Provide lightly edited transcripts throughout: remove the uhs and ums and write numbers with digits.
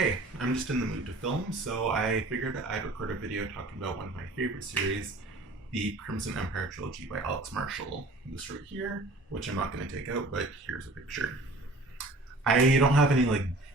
Hey, I'm just in the mood to film, so I figured I'd record a video talking about one of my favorite series, the Crimson Empire Trilogy by Alex Marshall. This right here, which I'm not going to take out, but here's a picture. I don't have any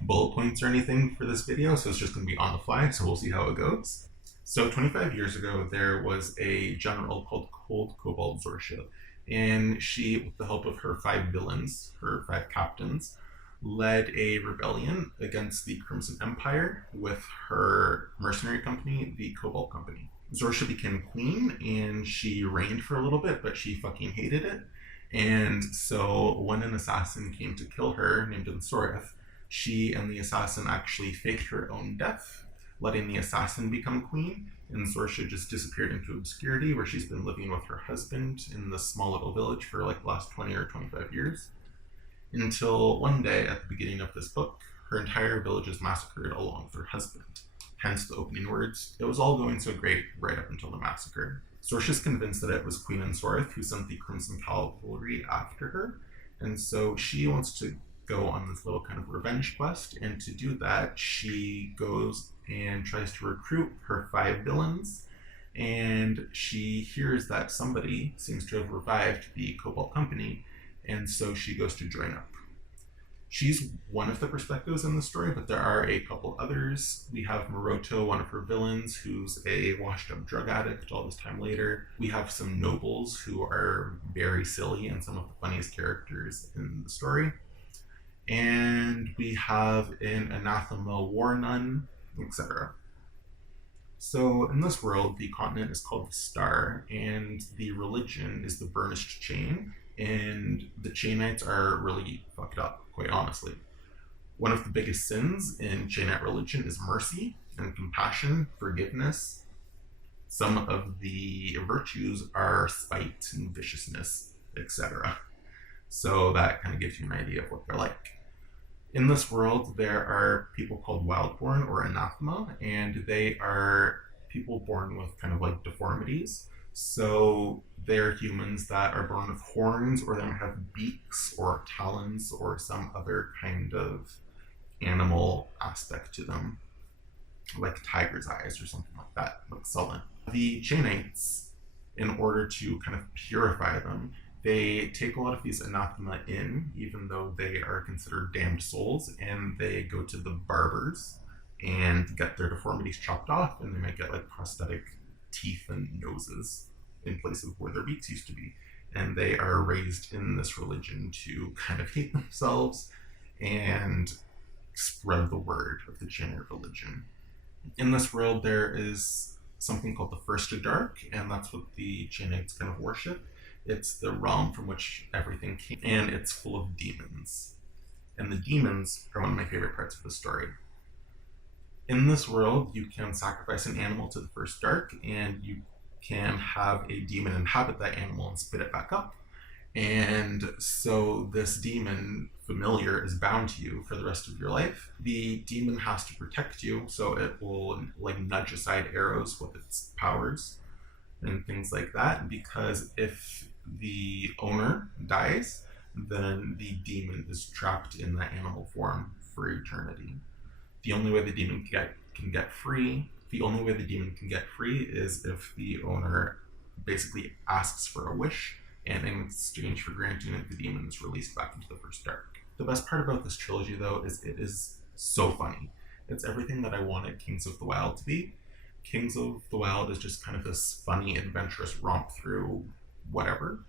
bullet points or anything for this video, so it's just going to be on the fly, so we'll see how it goes. So 25 years ago, there was a general called Cold Cobalt Zorsha, and she, with the help of her 5 villains, her 5 captains, led a rebellion against the Crimson Empire with her mercenary company, the Cobalt Company. Zorsha became queen and she reigned for a little bit, but she fucking hated it. And so when an assassin came to kill her, named Insoreth, she and the assassin actually faked her own death, letting the assassin become queen. And Zorsha just disappeared into obscurity, where she's been living with her husband in this small little village for the last 20 or 25 years. Until one day at the beginning of this book, her entire village is massacred along with her husband. Hence the opening words, "It was all going so great right up until the massacre." Zorsha's convinced that it was Queen Insoreth who sent the Crimson Cavalry after her, and so she wants to go on this little kind of revenge quest, and to do that, she goes and tries to recruit her 5 villains, and she hears that somebody seems to have revived the Cobalt Company, and so she goes to join up. She's one of the perspectives in the story, but there are a couple others. We have Moroto, one of her villains, who's a washed up drug addict all this time later. We have some nobles who are very silly and some of the funniest characters in the story. And we have an anathema war nun, etc. So in this world, the continent is called the Star, and the religion is the Burnished Chain, and the Chainites are really fucked up, quite honestly. One of the biggest sins in Chainite religion is mercy and compassion, forgiveness. Some of the virtues are spite and viciousness, etc. So that kind of gives you an idea of what they're like. In this world, there are people called Wyld OR or anathema, and they are people born with kind of deformities. So they're humans that are born with horns, or they might have beaks or talons or some other kind of animal aspect to them, like tiger's eyes or something like that, like sullen. The Chainites, in order to kind of purify them, they take a lot of these anathema in, even though they are considered damned souls, and they go to the barbers and get their deformities chopped off, and they might get prosthetic teeth and noses in place of where their beaks used to be. And they are raised in this religion to kind of hate themselves and spread the word of the Chainite religion. In this world, there is something called the First Dark, and that's what the Chainites kind of worship. It's the realm from which everything came, and it's full of demons. And the demons are one of my favorite parts of the story. In this world, you can sacrifice an animal to the First Dark, and you can have a demon inhabit that animal and spit it back up. And so this demon familiar is bound to you for the rest of your life. The demon has to protect you, so it will nudge aside arrows with its powers and things like that, because if the owner dies, then the demon is trapped in that animal form for eternity. The only way the demon can get free is if the owner basically asks for a wish, and in exchange for granting it, the demon is released back into the First Dark. The best part about this trilogy, though, is it is so funny. It's everything that I wanted Kings of the Wyld to be. Kings of the Wyld is just kind of this funny, adventurous romp through whatever,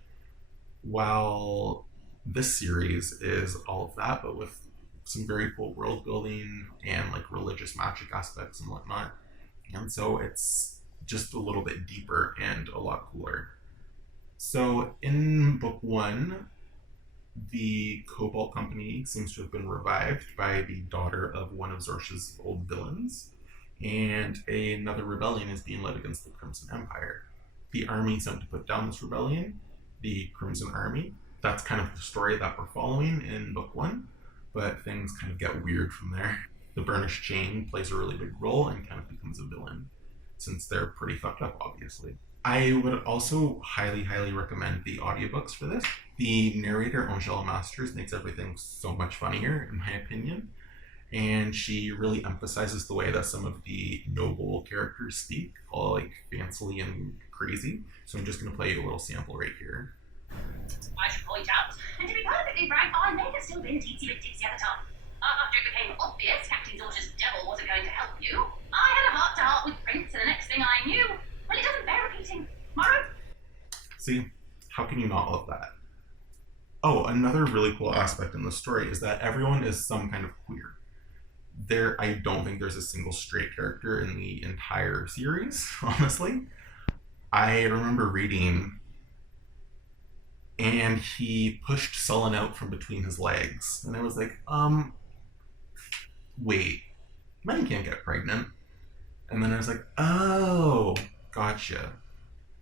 while this series is all of that, but with some very cool world building and religious magic aspects and whatnot. And so it's just a little bit deeper and a lot cooler. So in book 1, the Cobalt Company seems to have been revived by the daughter of one of Zorsha's old villains, and another rebellion is being led against the Crimson Empire. The army sent to put down this rebellion, the Crimson Army. That's kind of the story that we're following in book 1, but things kind of get weird from there. The Burnished Chain plays a really big role and kind of becomes a villain, since they're pretty fucked up, obviously. I would also highly, highly recommend the audiobooks for this. The narrator, Angela Masters, makes everything so much funnier, in my opinion. and she really emphasizes the way that some of the noble characters speak, all like fancily and crazy. So I'm just going to play you a little sample right here. I should point out, and to be perfectly frank, I may have still been teensy bit tipsy at the time. After it became obvious Captain Zorge's devil wasn't going to help you, I had a heart-to-heart with Prince, and the next thing I knew, well, it doesn't bear repeating. Morrow? See, how can you not love that? Oh, another really cool aspect in the story is that everyone is some kind of queer. I don't think there's a single straight character in the entire series, honestly. I remember reading, and he pushed Sullen out from between his legs, and I was like, wait, men can't get pregnant. And then I was like, oh, gotcha.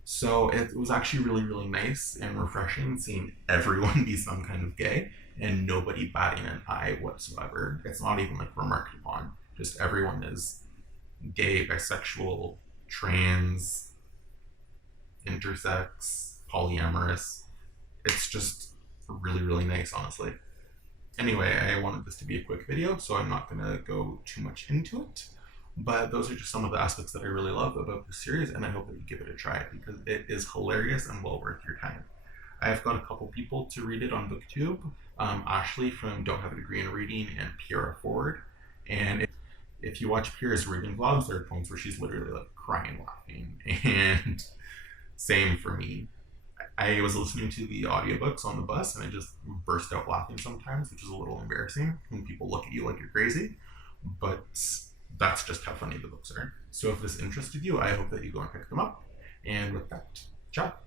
So it was actually really, really nice and refreshing seeing everyone be some kind of gay and nobody batting an eye whatsoever. It's not even like remarked upon. Just everyone is gay, bisexual, trans, intersex, polyamorous. It's just really, really nice, honestly. Anyway, I wanted this to be a quick video, so I'm not going to go too much into it. But those are just some of the aspects that I really love about this series, and I hope that you give it a try because it is hilarious and well worth your time. I've got a couple people to read it on BookTube. Ashley from Don't Have a Degree in Reading and Pierre Ford. And if you watch Pierre's reading vlogs, there are points where she's literally like crying laughing. And same for me. I was listening to the audiobooks on the bus and I just burst out laughing sometimes, which is a little embarrassing when people look at you like you're crazy. But that's just how funny the books are. So if this interested you, I hope that you go and pick them up. And with that, ciao.